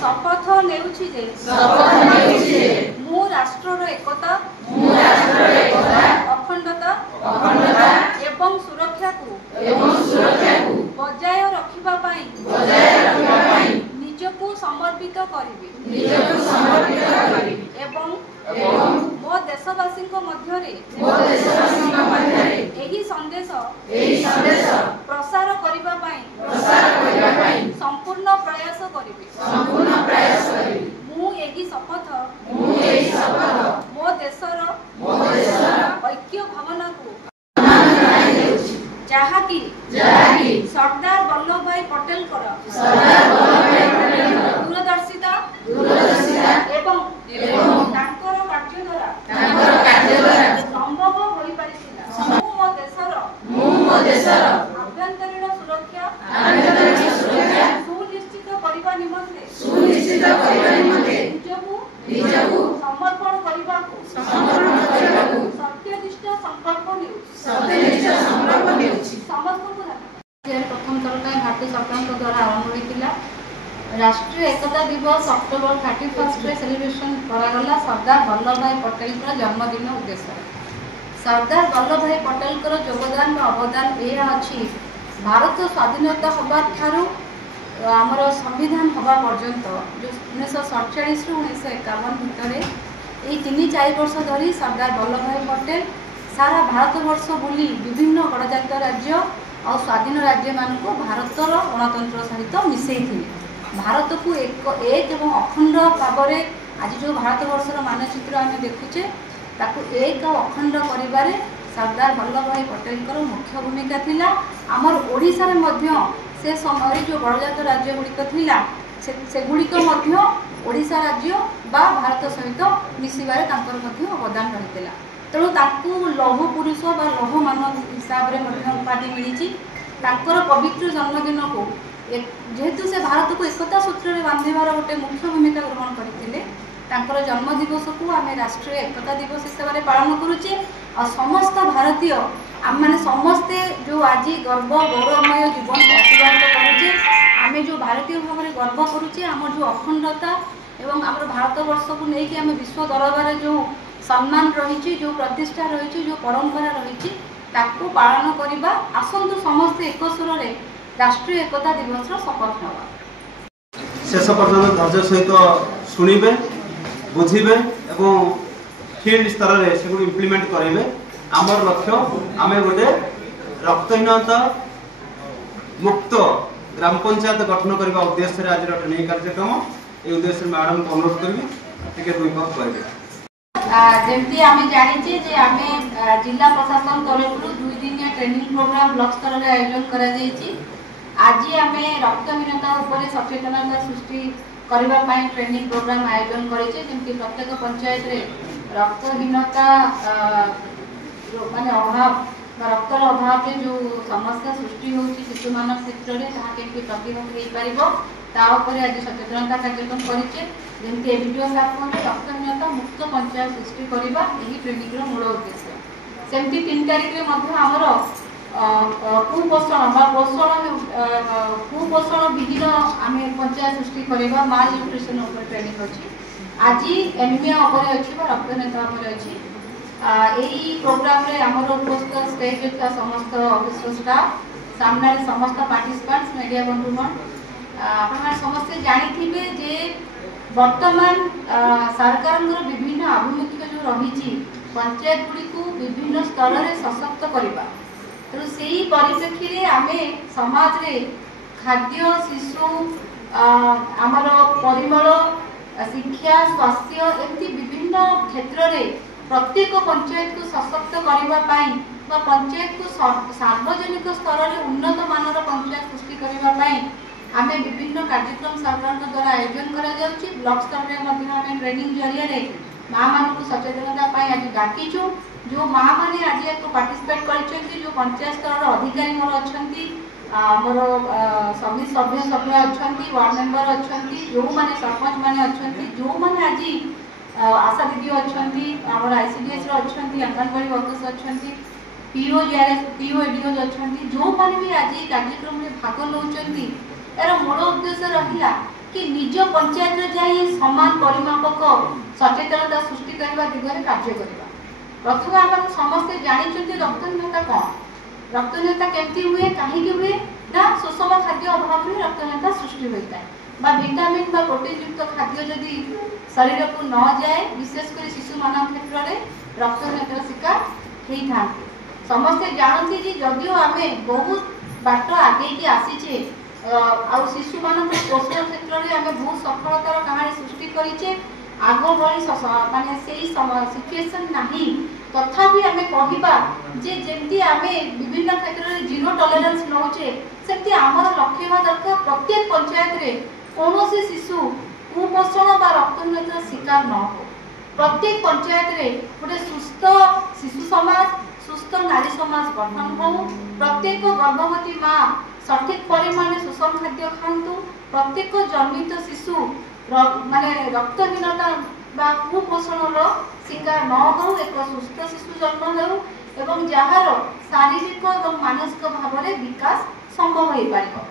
शपथ नेउछि जे मु राष्ट्रर एकता अखंडता एवं सुरक्षा को बजाय रखिबा पाई निजको समर्पित करिबि एवं मो देशवासी मध्यरे एही संदेश प्रसार करिबा पाई संपूर्ण प्रयास करिबि मु एही शपथ मो देशर ऐक्य भावना को जहाँकि सरदार वल्लभ भाई पटेल दूरदर्शिता एवं तांकर कार्य द्वारा संभव होई परिसिला मो देशर आभ्यंतरीण सुरक्षा सुनिश्चित करिबा निमंते निजକୁ समर्पण करिबाकु सत्यनिष्ठ संकल्प नेउछि समस्तको प्रथम थर भारतीय सरकार द्वारा आरंभ होता राष्ट्रीय एकता दिवस अक्टोबर 31 रे सेलिब्रेशन करागला सरदार वल्लभ भाई पटेल जन्मदिन उद्देश्य सरदार वल्लभ भाई पटेल योगदान अवदान यह अच्छी भारत स्वाधीनता हवा ठारू आमर संविधान हवा पर्यंत जो 1947 रु 1951 भितर ये 3-4 वर्ष धरी सरदार वल्लभ भाई पटेल सारा भारत वर्ष बुली विभिन्न गणतंत्र राज्य और स्वाधीन राज्य मानक भारतर गणतंत्र सहित मिसई भारत को एक एवं अखंड भाव में आज जो भारत वर्षर मानचित्र आम देखुचे ताकू एक और अखंड करिबारे सरदार वल्लभ भाई पटेल मुख्य भूमिका थिला आमर ओडिशा रे मध्य से समय जो गणजात राज्य गुड़िक थिला से गुड़िक मध्य ओडिशा राज्य बा भारत सहित मिसिबारे तांकर मध्य अवदान रहितला तेणु ताकू लौह पुरुष बा लौह मानव हिसाब रे मध्य उपाधि मिली तांकर पवित्र जन्मदिन को जेहेतु से भारत को एकता सूत्र में बांधार गोटे मुख्य भूमिका ग्रहण करते तांकर जन्म दिवस को आम राष्ट्रीय एकता दिवस हिसाब से पालन करुचे और समस्त भारतीय आम मैंने समस्ते जो आज गर्व गौरवमय जीवन अतिबाहित करुचे आम जो भारतीय भाव में गर्व करुचे आम जो अखंडता एवं आम भारत वर्ष को लेकिन आम विश्व दरबार जो सम्मान रही जो प्रतिष्ठा रही जो परंपरा रही ताकू पालन करवा आसतु समस्ते एक सुर में राष्ट्रीय एकता दिवस शपथ नवा शेष पर्यटन धैर्य सहित शुणे बुझे और फील्ड स्तर में से इम्प्लीमेंट करेंगे आमर लक्ष्य आम गोटे रक्तहीनता मुक्त ग्राम पंचायत गठन करने उद्देश्य आज ट्रेनिंग कार्यक्रम ये उद्देश्य मैडम को अनुरोध करी दुई पक्ष करेंगे जमती आम जाचे जे आम जिला प्रशासन तरफ 2 दिनिया ट्रेनिंग प्रोग्राम ब्लॉक स्तर में आयोजन करा आज आम रक्तहीनता सचेतनता सृष्टि करने ट्रेनिंग प्रोग्राम आयोजन करें प्रत्येक पंचायत रे रक्तहीनता माने अभाव रक्तर अभाव में जो समस्या सृष्टि होची शिशु मान क्षेत्र में ताहा केमती प्रतिरोध हो पारिबो ता ऊपर आज सचेतनता कार्यक्रम करिचे जेमती एबीडीओ साहब रक्तहीनता मुक्त पंचायत सृष्टि करबा एही ट्रेनिंग रो मूल उद्देश्य सेमती 3 तारिख रे मध्य हमर कुपोषण बा कुपोषण विहीन आम पंचायत सृष्टि करवा माल न्यूट्रिशन ट्रेनिंग अच्छी आज एनीमिया अच्छी रक्तहीनता अच्छी यही प्रोग्राम रे आमर उपस्थित स्टेज था समस्त ऑफिसर स्टाफ सामने समस्त पार्टिसिपेंट्स मीडिया बंधुगण आपने समस्ते जानी जे वर्तमान सरकार विभिन्न आभिमुख्य जो रही पंचायत गुड़ी को विभिन्न स्तर में सशक्त करवा तेणु से परिप्रेक्षी आम समाज रे खाद्य शिशु आमर परिमल शिक्षा स्वास्थ्य एमती विभिन्न क्षेत्र में प्रत्येक पंचायत को सशक्त करने पंचायत को सार्वजनिक स्तर में उन्नत मानर पंचायत सृष्टि करने आम विभिन्न कार्यक्रम सरकार द्वारा आयोजन करा ब्लॉक स्तर में ट्रेनिंग जरिए माँ मान सचेतनता आज डाकिचु जो माँ मैंने आज पार्टिसिपेट कर जो पंचायत स्तर अधिकारी मोर अच्छा मोर सभी सभ्य अच्छा वार्ड मेंबर अच्छा जो मैंने सरपंच मैंने अच्छा जो मैंने आज आशा दीदी अच्छा आईसीडीएस अच्छा अंगनवाड़ी वर्कर्स अच्छा पीओ एडीओ अछंती जो माने भी आज ये कार्यक्रम में भाग लउचंती एरो मूल उद्देश्य रहिला कि निज पंचायत रे जाई समान परिमापक सचेतनता सृष्टि करबा दिगरे कार्य करबा। प्रथम हम समस्त जानिचंती रक्तहीनता कौन, रक्तहीनता केमती हुए काहे की हुए ना सुषम खाद्य अभाव में रक्तहीनता सृष्टि होता है बा विटामिन बा प्रोटीन युक्त खाद्य जदि शरीर को न जाए विशेषकर शिशु मान क्षेत्र में रक्तहीनतार शिकार होई थांती। समस्ते जानती जी जदियो आमे बहुत बाट आगे की आसीचे आ शिशु मान पोषण क्षेत्र में आमे बहुत सफलतार कहानी सृष्टि करिचे आग भली माने सेही सिचुएशन नाही तथापि आमे कहिबा जे जेंती आमे विभिन्न क्षेत्र में जीरो टॉलरेंस नउचे सेंती हमर लक्ष्य होवा दरकार प्रत्येक पंचायत रे कोनोसी शिशु कुपोषण बा रक्तहीनतार शिकार न हो। प्रत्येक पंचायत रे गोटे सुस्थ शिशु समाज सुस्थ नारी समाज गठन हो। प्रत्येक गर्भवती माँ सठिक परिमाण सुषम खाद्य खातु। प्रत्येक जन्मित शिशु माने रक्तहीनता बा कुपोषण शिकार न हो एक सुस्थ शिशु जन्म हो एवं जार शारीरिक और मानसिक भाव में विकास संभव हो पारिबो।